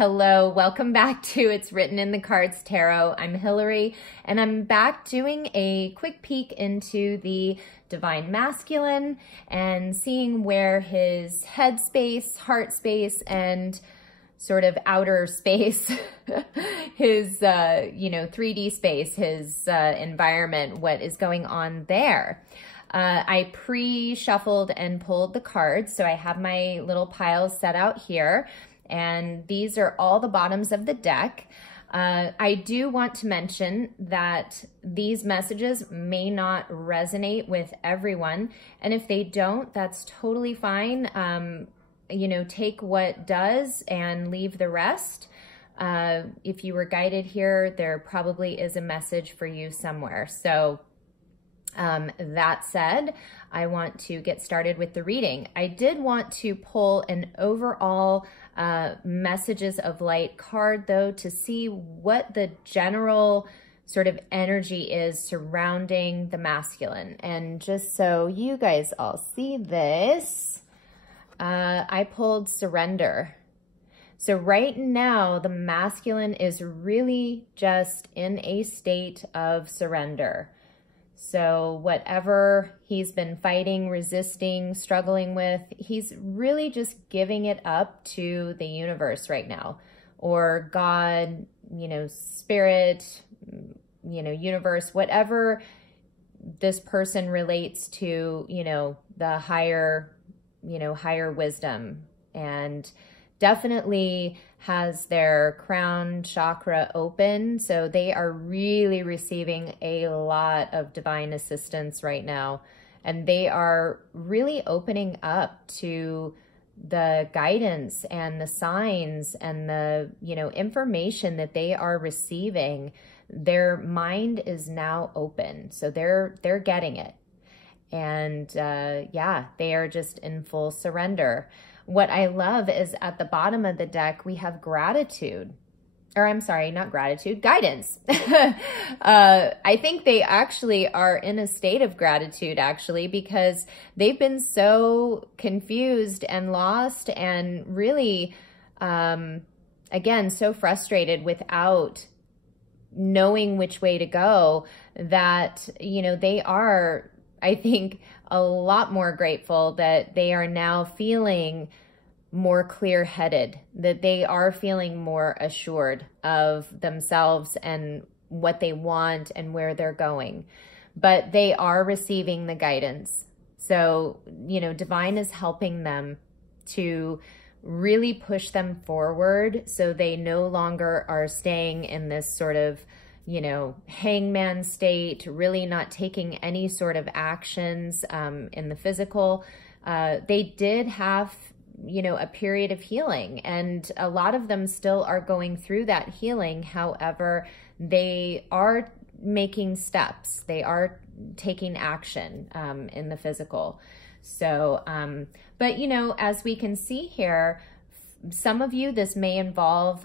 Hello, welcome back to It's Written in the Cards Tarot. I'm Hillary, and I'm back doing a quick peek into the Divine Masculine and seeing where his head space, heart space, and sort of outer space, his, 3D space, his environment, what is going on there. I pre-shuffled and pulled the cards, so I have my little piles set out here. And these are all the bottoms of the deck. I do want to mention that these messages may not resonate with everyone. And if they don't, that's totally fine. Take what does and leave the rest. If you were guided here, there probably is a message for you somewhere. So that said, I want to get started with the reading. I did want to pull an overall messages of light card though, to see what the general sort of energy is surrounding the masculine. And just so you guys all see this, I pulled surrender. So right now, the masculine is really just in a state of surrender. So whatever he's been fighting, resisting, struggling with, he's really just giving it up to the universe right now, or God, spirit, universe, whatever this person relates to, the higher wisdom, and definitely has their crown chakra open. So they are really receiving a lot of divine assistance right now. And they are really opening up to the guidance and the signs and the, information that they are receiving. Their mind is now open. So they're getting it. And they are just in full surrender. What I love is at the bottom of the deck, we have gratitude. Or I'm sorry, not gratitude, guidance. I think they actually are in a state of gratitude, actually, because they've been so confused and lost and really, again, so frustrated without knowing which way to go that, they are, I think, a lot more grateful that they are now feeling more clear-headed, that they are feeling more assured of themselves and what they want and where they're going. But they are receiving the guidance. So, Divine is helping them to really push them forward so they no longer are staying in this sort of hangman state, really not taking any sort of actions in the physical. They did have, a period of healing, and a lot of them still are going through that healing. However, they are making steps. They are taking action in the physical. So, but, as we can see here, some of you, this may involve,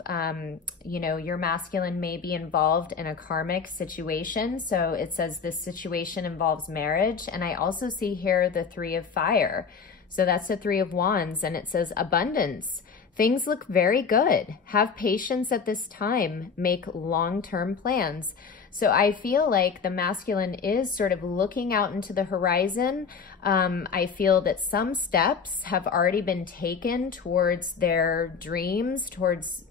your masculine may be involved in a karmic situation. So it says this situation involves marriage. And I also see here the 3 of fire. So that's the 3 of wands, and it says abundance. Things look very good. Have patience at this time. Make long-term plans. So I feel like the masculine is sort of looking out into the horizon. I feel that some steps have already been taken towards their dreams, towards,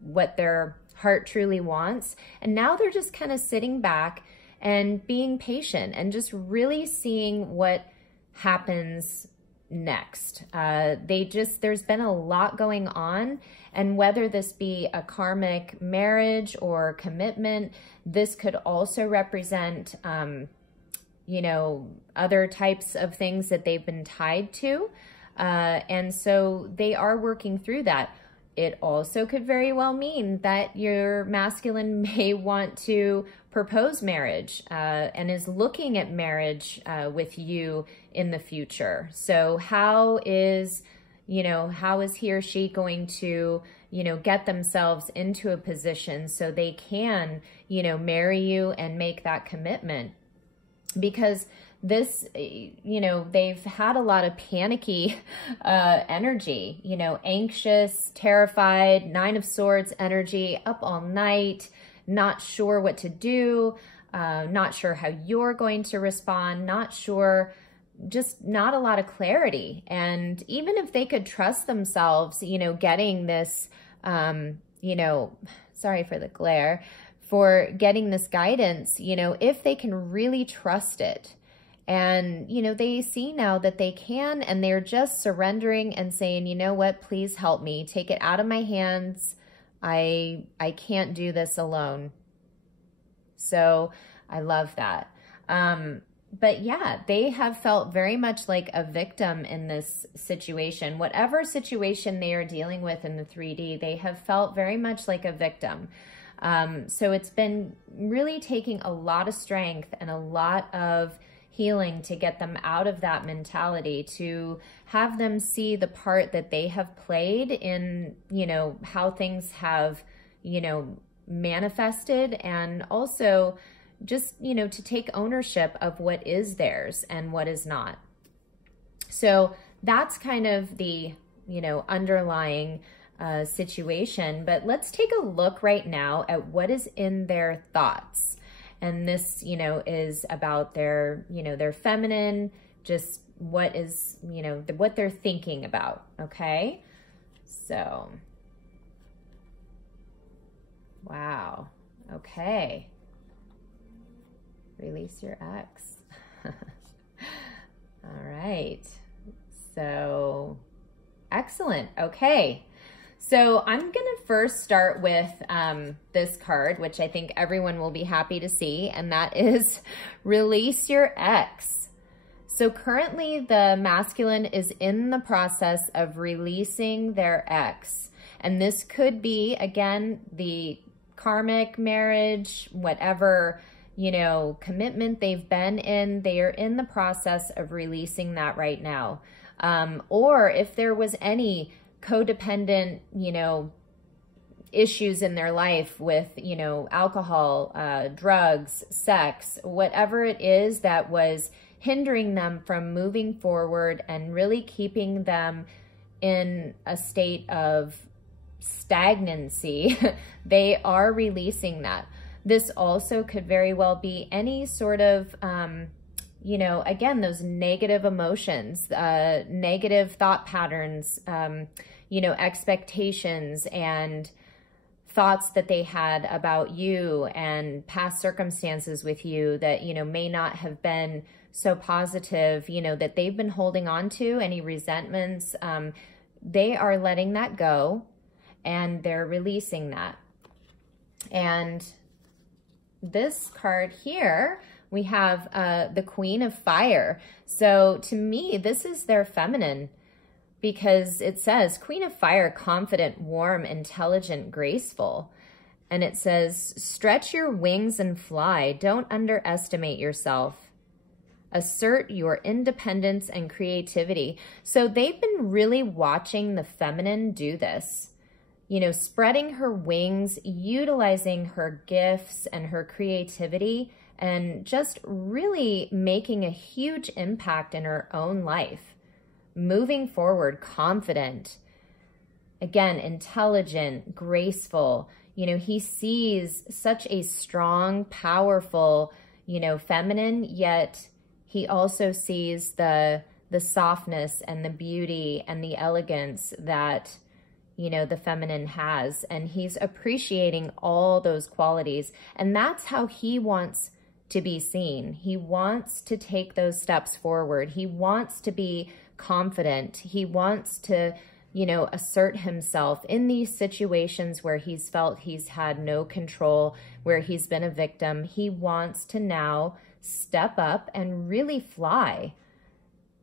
what their heart truly wants. And now they're just kind of sitting back and being patient and just really seeing what happens next. There's been a lot going on, and whether this be a karmic marriage or commitment, this could also represent, other types of things that they've been tied to. And so they are working through that. It also could very well mean that your masculine may want to propose marriage and is looking at marriage with you in the future. So how is he or she going to, get themselves into a position so they can, marry you and make that commitment? Because this, they've had a lot of panicky energy, anxious, terrified, Nine of Swords energy, up all night, not sure what to do, not sure how you're going to respond, not sure, just not a lot of clarity. And even if they could trust themselves, getting this, sorry for the glare, for getting this guidance, if they can really trust it. And, they see now that they can, and they're just surrendering and saying, you know what, please help me. Take it out of my hands. I can't do this alone. So I love that. But yeah, they have felt very much like a victim in this situation. Whatever situation they are dealing with in the 3D, they have felt very much like a victim. So it's been really taking a lot of strength and a lot of healing to get them out of that mentality, to have them see the part that they have played in, how things have, manifested, and also just, to take ownership of what is theirs and what is not. So that's kind of the, underlying situation. But let's take a look right now at what is in their thoughts. And this, is about their, their feminine, just what is, what they're thinking about. Okay. So, wow. Okay. Release your ex. All right. So, excellent. Okay. So I'm going to first start with this card, which I think everyone will be happy to see, and that is Release Your Ex. So currently the masculine is in the process of releasing their ex. And this could be, again, the karmic marriage, whatever, commitment they've been in, they are in the process of releasing that right now. Or if there was any codependent, issues in their life with, alcohol, drugs, sex, whatever it is that was hindering them from moving forward and really keeping them in a state of stagnancy, they are releasing that. This also could very well be any sort of, again, those negative emotions, negative thought patterns, expectations and thoughts that they had about you and past circumstances with you that, may not have been so positive, that they've been holding on to, any resentments. They are letting that go and they're releasing that. And this card here, we have the Queen of Fire. So to me, this is their feminine, because it says Queen of Fire, confident, warm, intelligent, graceful. And it says, stretch your wings and fly. Don't underestimate yourself. Assert your independence and creativity. So they've been really watching the feminine do this. Spreading her wings, utilizing her gifts and her creativity, and just really making a huge impact in her own life. Moving forward, confident, again, intelligent, graceful. He sees such a strong, powerful, feminine, yet he also sees the softness and the beauty and the elegance that, the feminine has. And he's appreciating all those qualities. And that's how he wants to be seen. He wants to take those steps forward. He wants to be confident. He wants to, assert himself in these situations where he's felt he's had no control, where he's been a victim. He wants to now step up and really fly.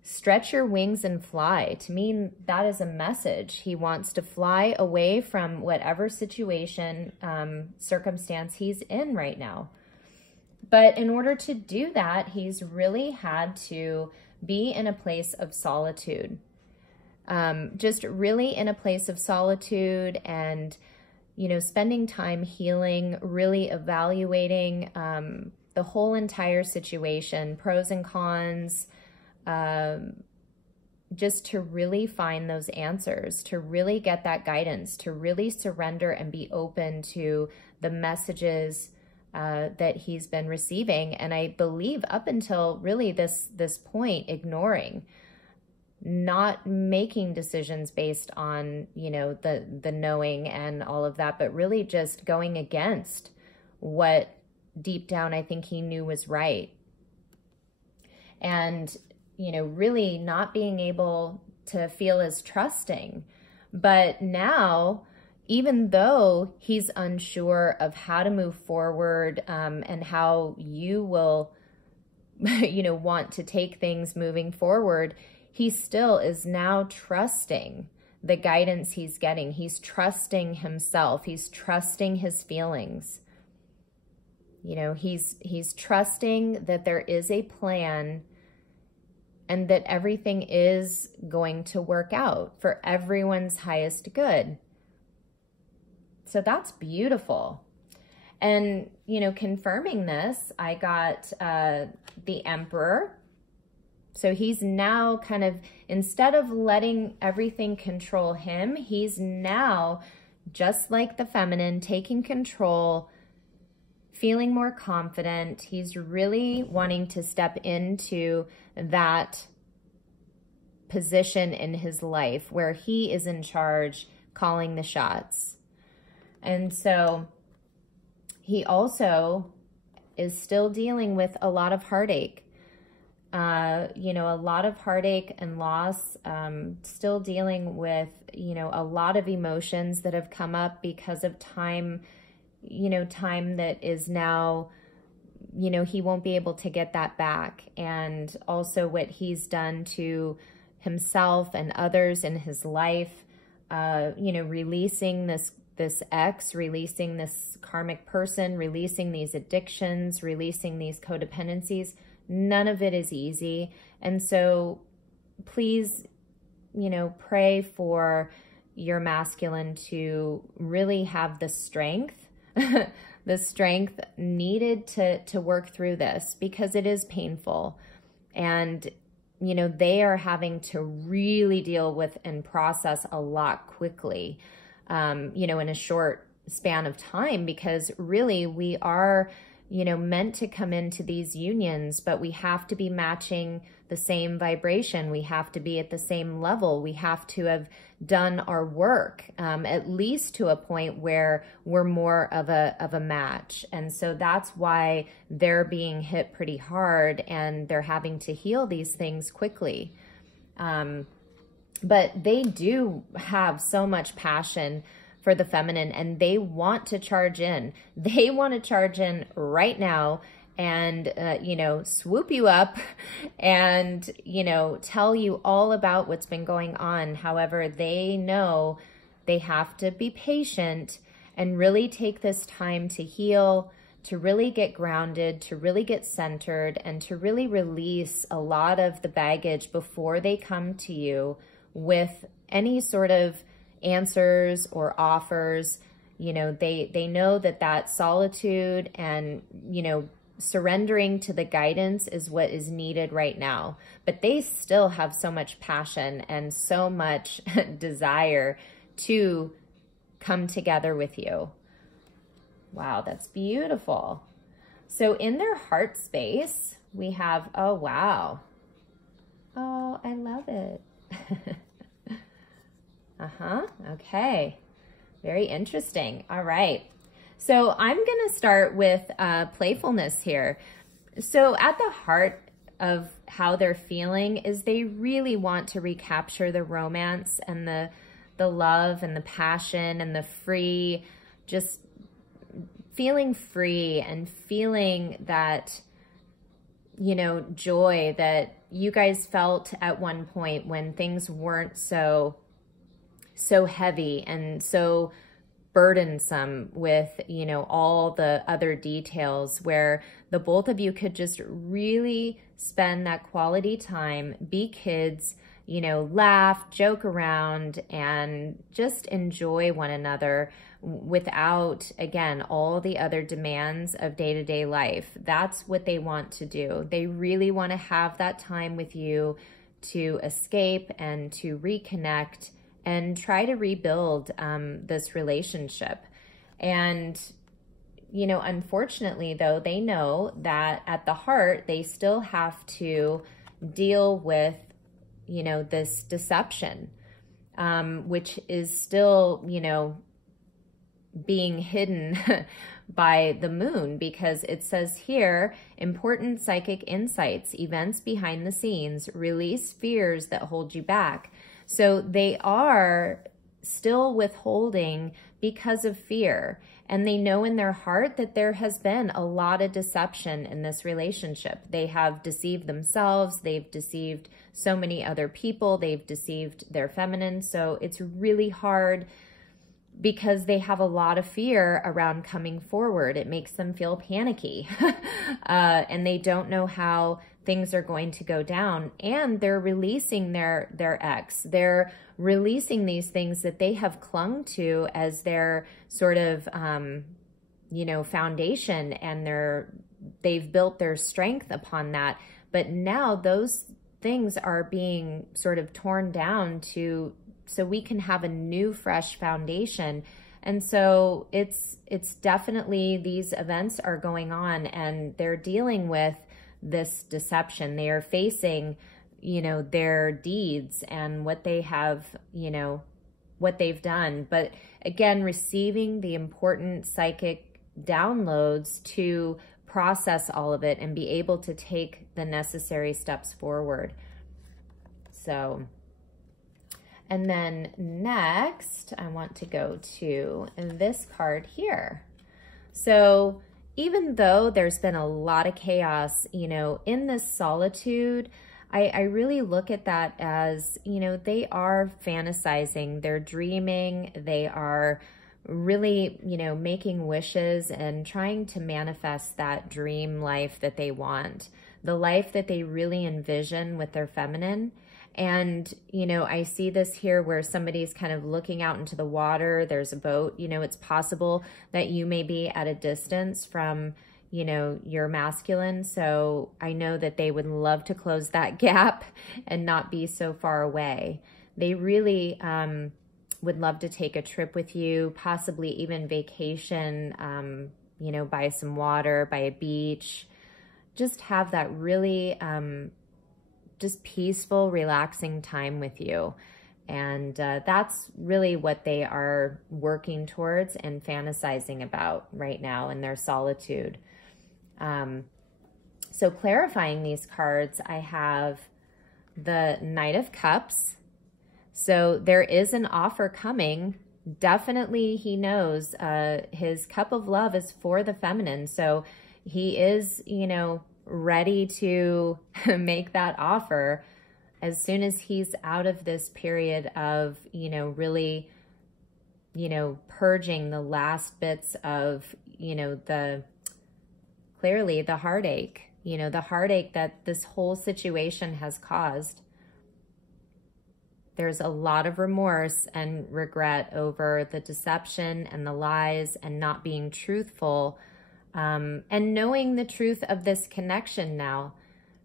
Stretch your wings and fly. To me, that is a message. He wants to fly away from whatever situation, circumstance he's in right now. But in order to do that, he's really had to be in a place of solitude. Just really in a place of solitude and, spending time healing, really evaluating the whole entire situation, pros and cons, just to really find those answers, to really get that guidance, to really surrender and be open to the messages that he's been receiving. And I believe up until really this point, ignoring, not making decisions based on, you know, the knowing and all of that, but really just going against what deep down I think he knew was right. And, you know, really not being able to feel as trusting. But now, even though he's unsure of how to move forward, and how you will, you know, want to take things moving forward, he still is now trusting the guidance he's getting. He's trusting himself. He's trusting his feelings. You know, he's trusting that there is a plan and that everything is going to work out for everyone's highest good. So that's beautiful. And, you know, confirming this, I got the Emperor. So he's now kind of, instead of letting everything control him, he's now, just like the Feminine, taking control, feeling more confident. He's really wanting to step into that position in his life where he is in charge, calling the shots. And so he also is still dealing with a lot of heartache. You know, a lot of heartache and loss, still dealing with, you know, a lot of emotions that have come up because of time, you know, time that is now, you know, he won't be able to get that back. And also what he's done to himself and others in his life, you know, releasing this ex, releasing this karmic person, releasing these addictions, releasing these codependencies. None of it is easy. And so please, you know, pray for your masculine to really have the strength, the strength needed to work through this, because it is painful. And, you know, they are having to really deal with and process a lot quickly, you know, in a short span of time, because really we are, you know, meant to come into these unions, but we have to be matching the same vibration. We have to be at the same level. We have to have done our work, at least to a point where we're more of a match. And so that's why they're being hit pretty hard and they're having to heal these things quickly. But they do have so much passion for the Feminine, and they want to charge in. They want to charge in right now and, you know, swoop you up and, you know, tell you all about what's been going on. However, they know they have to be patient and really take this time to heal, to really get grounded, to really get centered, and to really release a lot of the baggage before they come to you with any sort of answers or offers. You know, they know that solitude and, you know, surrendering to the guidance is what is needed right now. But they still have so much passion and so much desire to come together with you. Wow, that's beautiful. So in their heart space, we have, oh, wow. Oh, I love it. Okay. Very interesting. All right. So I'm going to start with playfulness here. So at the heart of how they're feeling is they really want to recapture the romance and the love and the passion and the free, just feeling free and feeling that, you know, joy that you guys felt at one point when things weren't so heavy and so burdensome with, you know, all the other details, where the both of you could just really spend that quality time, be kids, you know, laugh, joke around, and just enjoy one another without, again, all the other demands of day-to-day life. That's what they want to do. They really want to have that time with you to escape and to reconnect and try to rebuild this relationship. And, you know, unfortunately, though, they know that at the heart, they still have to deal with, you know, this deception, which is still, you know, being hidden by the moon, because it says here, important psychic insights, events behind the scenes, release fears that hold you back. So they are still withholding because of fear. And they know in their heart that there has been a lot of deception in this relationship. They have deceived themselves. They've deceived so many other people. They've deceived their feminine. So it's really hard because they have a lot of fear around coming forward. It makes them feel panicky and they don't know how things are going to go down. And they're releasing their ex. They're releasing these things that they have clung to as their sort of, you know, foundation, and they've built their strength upon that. But now those things are being sort of torn down so we can have a new, fresh foundation. And so it's definitely, these events are going on and they're dealing with this deception. They are facing, you know, their deeds and what they have, you know, what they've done. But again, receiving the important psychic downloads to process all of it and be able to take the necessary steps forward. So, and then next, I want to go to this card here. So even though there's been a lot of chaos, you know, in this solitude, I really look at that as, you know, they are fantasizing, they're dreaming, they are really, you know, making wishes and trying to manifest that dream life that they want, the life that they really envision with their feminine. And, you know, I see this here where somebody's kind of looking out into the water. There's a boat. You know, it's possible that you may be at a distance from, you know, your masculine. So I know that they would love to close that gap and not be so far away. They really would love to take a trip with you, possibly even vacation, you know, by some water, by a beach. Just have that really just peaceful, relaxing time with you. And that's really what they are working towards and fantasizing about right now in their solitude. So clarifying these cards, I have the Knight of Cups. So there is an offer coming. Definitely he knows his cup of love is for the feminine. So he is, you know, ready to make that offer as soon as he's out of this period of, you know, really, you know, purging the last bits of, you know, clearly the heartache, you know, the heartache that this whole situation has caused. There's a lot of remorse and regret over the deception and the lies and not being truthful. And knowing the truth of this connection now,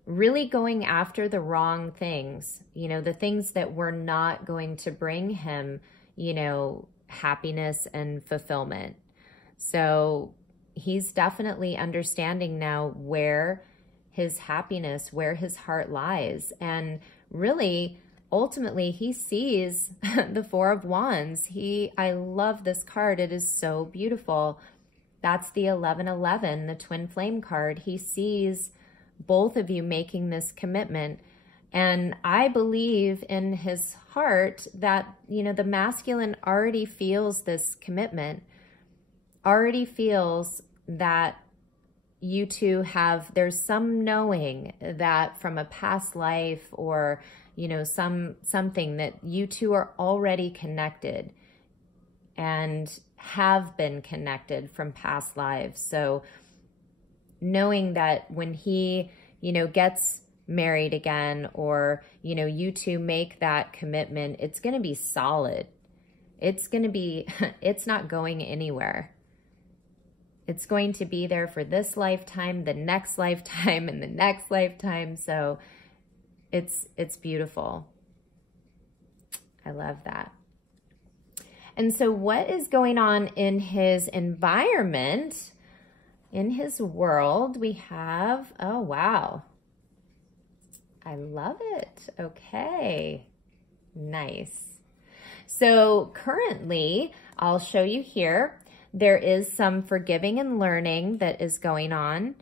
really going after the wrong things, you know, the things that were not going to bring him, you know, happiness and fulfillment. So he's definitely understanding now where his happiness, where his heart lies. And really, ultimately, he sees the Four of Wands. I love this card. It is so beautiful. That's the 1111, the twin flame card. He sees both of you making this commitment. And I believe in his heart that, you know, the masculine already feels this commitment, already feels that you two there's some knowing that from a past life or, you know, something that you two are already connected and have been connected from past lives. So knowing that when he, you know, gets married again, or, you know, you two make that commitment, it's going to be solid. It's going to be, it's not going anywhere. It's going to be there for this lifetime, the next lifetime, and the next lifetime. So it's beautiful. I love that. And so what is going on in his environment, in his world? We have, oh, wow. I love it. Okay. Nice. So currently, I'll show you here, there is some forgiving and learning that is going on.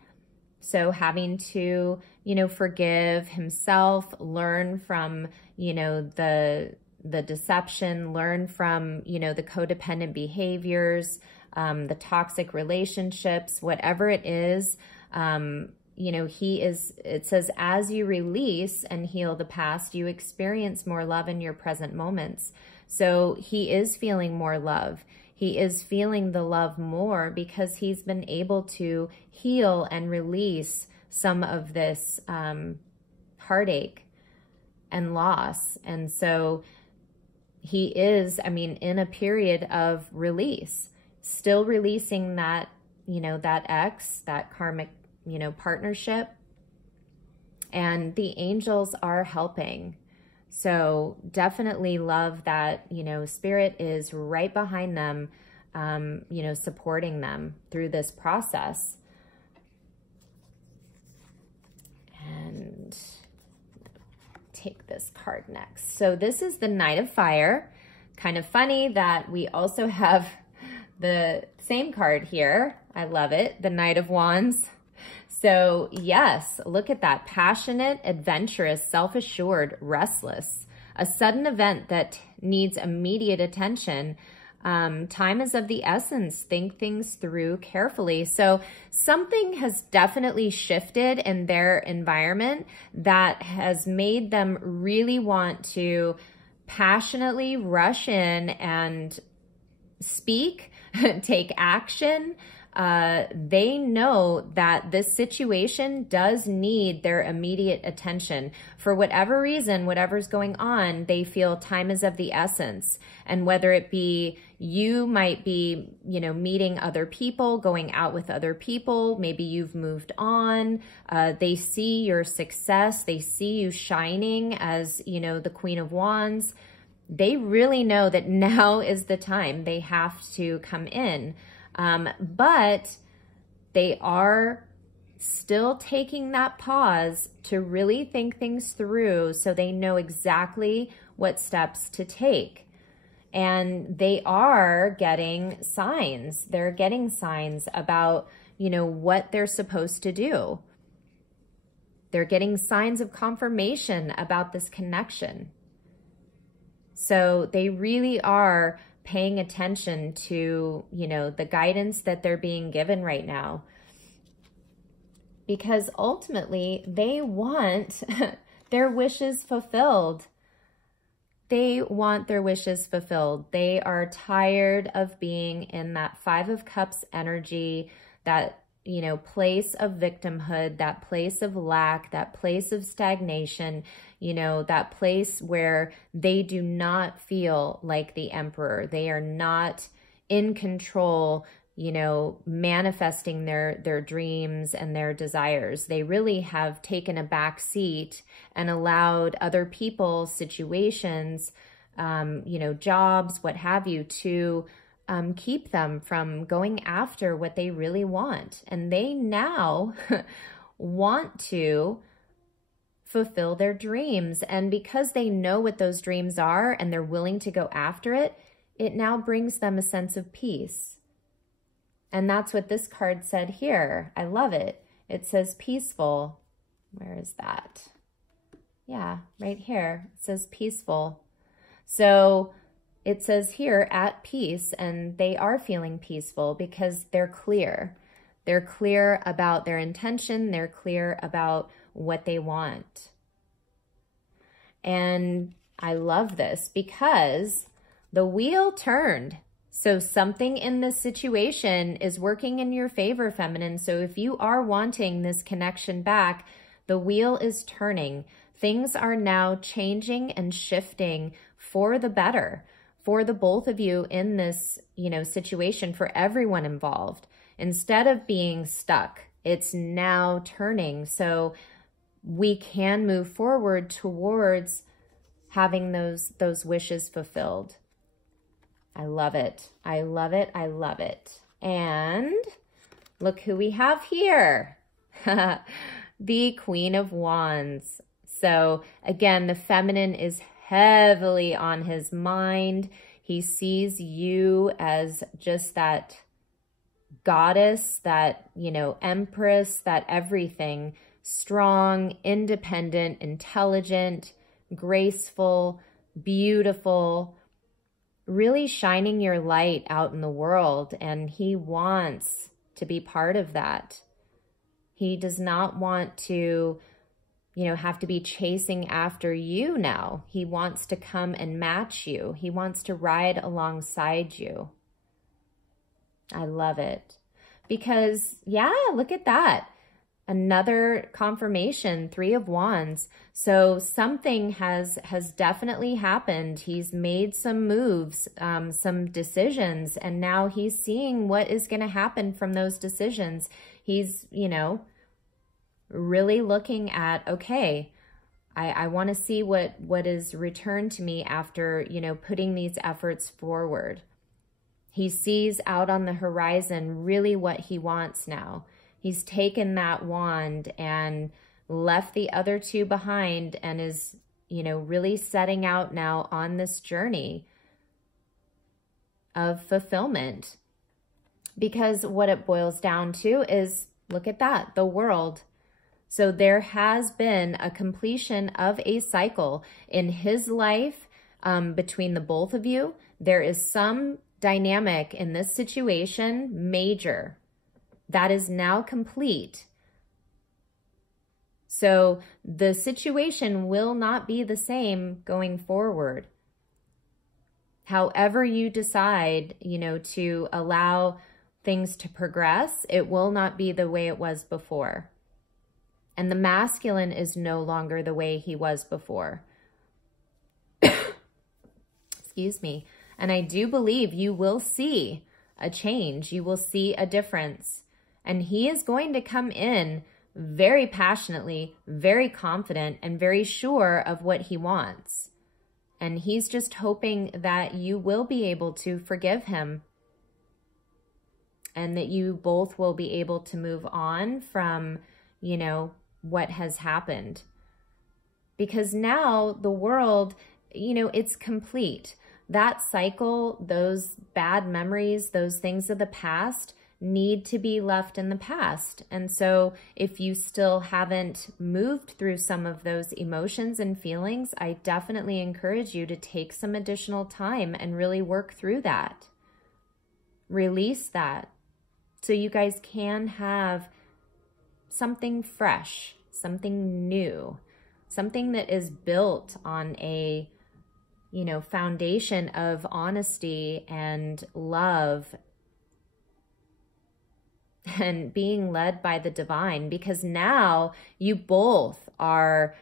So having to, you know, forgive himself, learn from, you know, the deception, learn from, you know, the codependent behaviors, the toxic relationships, whatever it is, you know, it says, as you release and heal the past, you experience more love in your present moments. So he is feeling more love. He is feeling the love more because he's been able to heal and release some of this heartache and loss. And so he is, I mean, in a period of release, still releasing that, you know, that ex, that karmic, you know, partnership. And the angels are helping. So definitely love that, you know, Spirit is right behind them, you know, supporting them through this process. And take this card next. So this is the Knight of Fire. Kind of funny that we also have the same card here. I love it. The Knight of Wands. So yes, look at that. Passionate, adventurous, self-assured, restless. A sudden event that needs immediate attention. Time is of the essence. Think things through carefully. So something has definitely shifted in their environment that has made them really want to passionately rush in and speak, take action. They know that this situation does need their immediate attention. For whatever reason, whatever's going on, they feel time is of the essence. And whether it be you might be, you know, meeting other people, going out with other people, maybe you've moved on, they see your success, they see you shining as, you know, the Queen of Wands. They really know that now is the time they have to come in. But they are still taking that pause to really think things through so they know exactly what steps to take. And they are getting signs. They're getting signs about, you know, what they're supposed to do. They're getting signs of confirmation about this connection. So they really are paying attention to, you know, the guidance that they're being given right now. Because ultimately, they want their wishes fulfilled. They want their wishes fulfilled. They are tired of being in that Five of Cups energy, that, you know, place of victimhood, that place of lack, that place of stagnation, you know, that place where they do not feel like the emperor. They are not in control, you know, manifesting their dreams and their desires. They really have taken a back seat and allowed other people, situations, you know, jobs, what have you, to keep them from going after what they really want. And they now want to fulfill their dreams. And because they know what those dreams are and they're willing to go after it, it now brings them a sense of peace. And that's what this card said here. I love it. It says peaceful. Where is that? Yeah, right here. It says peaceful. So it says here, at peace, and they are feeling peaceful because they're clear. They're clear about their intention. They're clear about what they want. And I love this because the wheel turned. So something in this situation is working in your favor, feminine. So if you are wanting this connection back, The wheel is turning. Things are now changing and shifting for the better, for the both of you in this, situation, for everyone involved. Instead of being stuck, it's now turning. So we can move forward towards having those wishes fulfilled. I love it. I love it. I love it. And look who we have here. The Queen of Wands. So again, the feminine is heavily on his mind. He sees you as just that goddess, that, empress, that everything. Strong, independent, intelligent, graceful, beautiful, really shining your light out in the world. And he wants to be part of that. He does not want to, have to be chasing after you now. He wants to come and match you. He wants to ride alongside you. I love it. Because, yeah, look at that. Another confirmation, 3 of Wands. So something has definitely happened. He's made some moves, some decisions, and now he's seeing what is going to happen from those decisions. He's, really looking at, okay, I want to see what is returned to me after, putting these efforts forward. He sees out on the horizon really what he wants now. He's taken that wand and left the other 2 behind and is, really setting out now on this journey of fulfillment. Because what it boils down to is, look at that, the world. So there has been a completion of a cycle in his life between the both of you. There is some dynamic in this situation, major, that is now complete. So the situation will not be the same going forward. However you decide, to allow things to progress, it will not be the way it was before. And the masculine is no longer the way he was before. Excuse me. And I do believe you will see a change. You will see a difference. And he is going to come in very passionately, very confident, and very sure of what he wants. And he's just hoping that you will be able to forgive him and that you both will be able to move on from, what has happened. Because now the world, it's complete. That cycle, those bad memories, those things of the past need to be left in the past. And so if you still haven't moved through some of those emotions and feelings, I definitely encourage you to take some additional time and really work through that. Release that so you guys can have something fresh, something new, something that is built on a, foundation of honesty and love and being led by the divine, because now you both are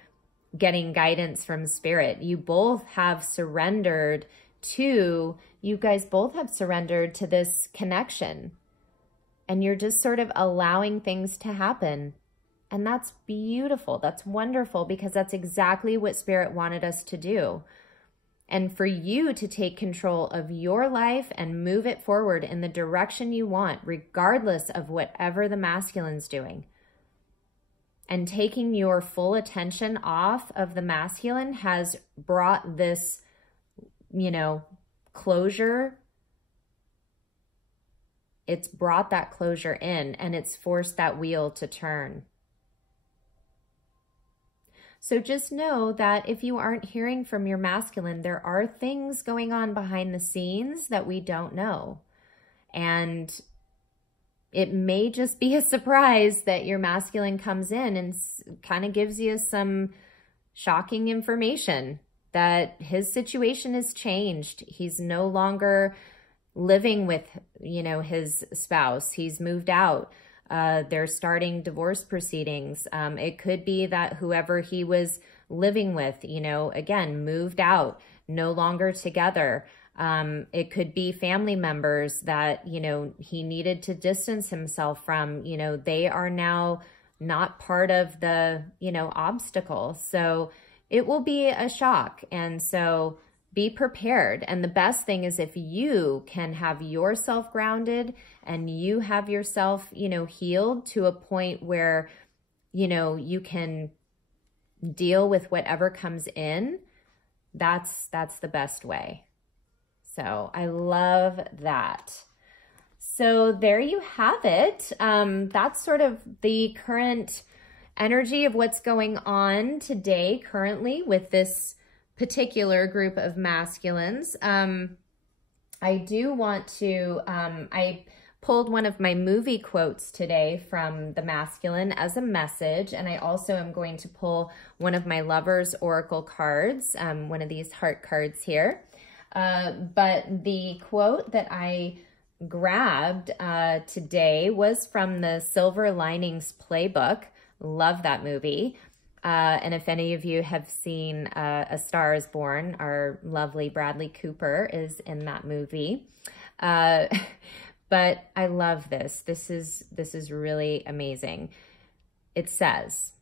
getting guidance from spirit. You both have surrendered to, you guys both have surrendered to this connection. And you're just sort of allowing things to happen. And that's beautiful. That's wonderful, because that's exactly what Spirit wanted us to do. And for you to take control of your life and move it forward in the direction you want, regardless of whatever the masculine's doing. And taking your full attention off of the masculine has brought this, closure. It's brought that closure in, and it's forced that wheel to turn. So just know that if you aren't hearing from your masculine, there are things going on behind the scenes that we don't know. And it may just be a surprise that your masculine comes in and kind of gives you some shocking information that his situation has changed. He's no longer living with, his spouse. He's moved out. they're starting divorce proceedings. It could be that whoever he was living with, you know, again, moved out, no longer together. It could be family members that, you know, he needed to distance himself from, you know, they are now not part of the, you know, obstacle. So it will be a shock. And so be prepared. And the best thing is if you can have yourself grounded and you have yourself, you know, healed to a point where, you know, you can deal with whatever comes in, that's the best way. So I love that. So there you have it. That's sort of the current energy of what's going on today currently with this particular group of masculines. I do want to, I pulled one of my movie quotes today from the masculine as a message, and I also am going to pull one of my Lovers Oracle cards, one of these heart cards here. But the quote that I grabbed today was from the Silver Linings Playbook. Love that movie. And if any of you have seen A Star is Born, our lovely Bradley Cooper is in that movie. But I love this. This is really amazing. It says,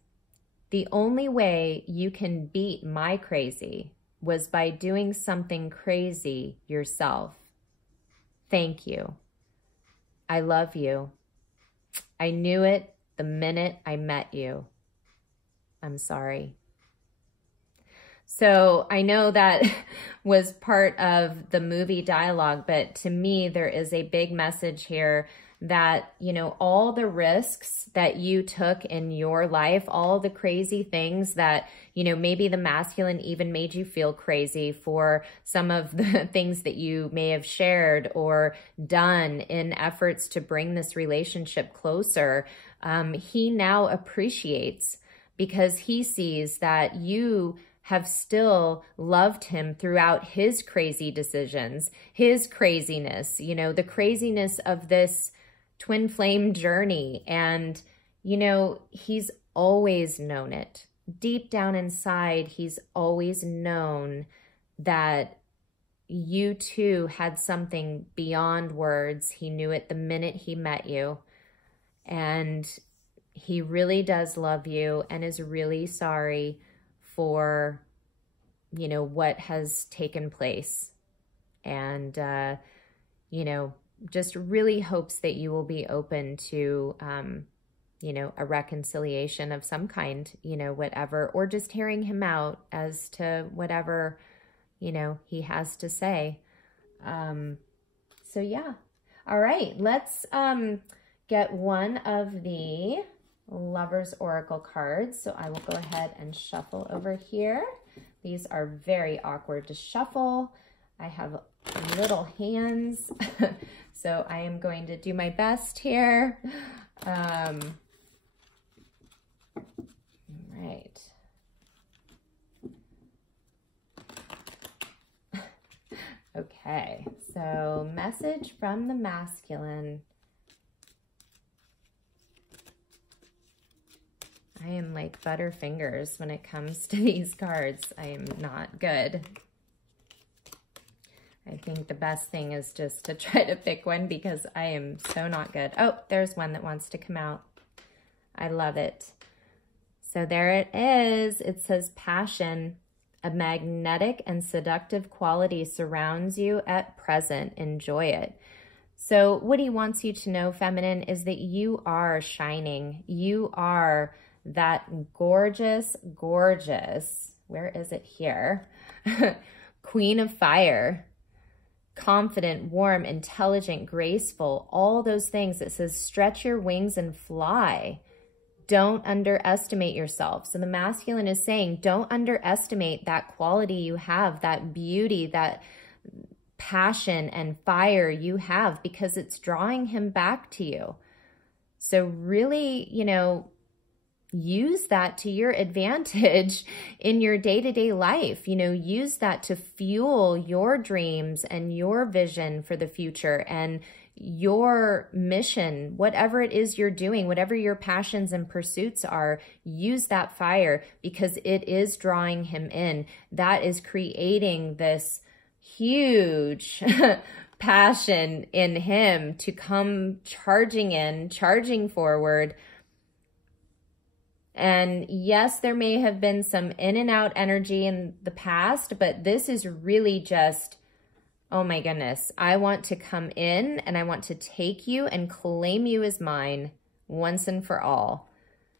"The only way you can beat my crazy was by doing something crazy yourself. Thank you. I love you. I knew it the minute I met you. I'm sorry." So I know that was part of the movie dialogue, but to me, there is a big message here that, you know, all the risks that you took in your life, all the crazy things that, you know, maybe the masculine even made you feel crazy for some of the things that you may have shared or done in efforts to bring this relationship closer, he now appreciates, because he sees that you have still loved him throughout his crazy decisions, his craziness, you know, the craziness of this twin flame journey. And, you know, he's always known it. Deep down inside, he's always known that you too had something beyond words. He knew it the minute he met you. And he really does love you and is really sorry for, you know, what has taken place. And, you know, just really hopes that you will be open to, you know, a reconciliation of some kind, you know, whatever, or just hearing him out as to whatever, you know, he has to say. So yeah. All right, let's get one of the Lovers Oracle cards. So I will go ahead and shuffle over here. These are very awkward to shuffle. I have little hands, so I am going to do my best here. All right. Okay, so message from the masculine. I am like butterfingers when it comes to these cards. I am not good. I think the best thing is just to try to pick one because I am so not good. Oh, there's one that wants to come out. I love it. So there it is. It says passion. A magnetic and seductive quality surrounds you at present. Enjoy it. So what he wants you to know, feminine, is that you are shining. You are that gorgeous, gorgeous, where is it here? Queen of fire. Confident, warm, intelligent, graceful, all those things. It says stretch your wings and fly. Don't underestimate yourself. So the masculine is saying, don't underestimate that quality you have, that beauty, that passion and fire you have, because it's drawing him back to you. So really, you know, use that to your advantage in your day-to-day life. You know, use that to fuel your dreams and your vision for the future and your mission, whatever it is you're doing, whatever your passions and pursuits are. Use that fire, because it is drawing him in. That is creating this huge passion in him to come charging in, charging forward. And yes, there may have been some in and out energy in the past, but this is really just, oh my goodness, I want to come in and I want to take you and claim you as mine once and for all.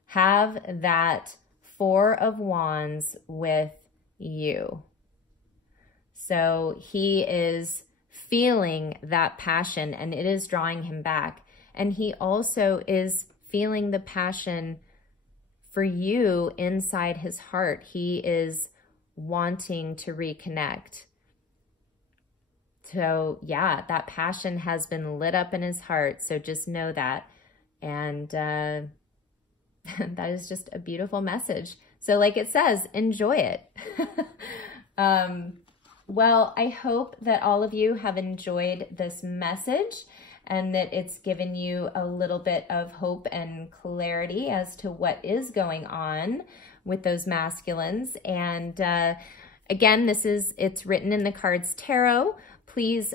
Have that Four of Wands with you. So he is feeling that passion and it is drawing him back. And he also is feeling the passion for you inside his heart. He is wanting to reconnect. So yeah, that passion has been lit up in his heart. So just know that. And that is just a beautiful message. So like it says, enjoy it. Well, I hope that all of you have enjoyed this message and that it's given you a little bit of hope and clarity as to what is going on with those masculines. And again, it's written in the cards tarot. Please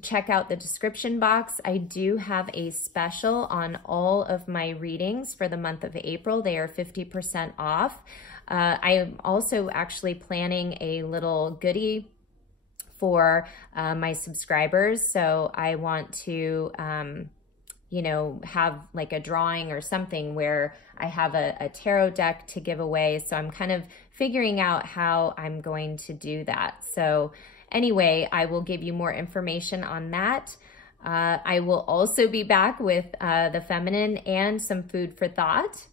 check out the description box. I do have a special on all of my readings for the month of April. They are 50% off. I am also actually planning a little goodie for my subscribers. So I want to, you know, have like a drawing or something where I have a tarot deck to give away. So I'm kind of figuring out how I'm going to do that. So anyway, I will give you more information on that. I will also be back with the feminine and some food for thought.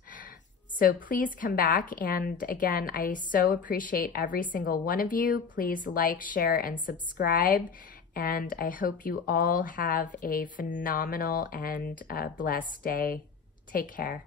So please come back. And again, I so appreciate every single one of you. Please like, share, and subscribe. And I hope you all have a phenomenal and blessed day. Take care.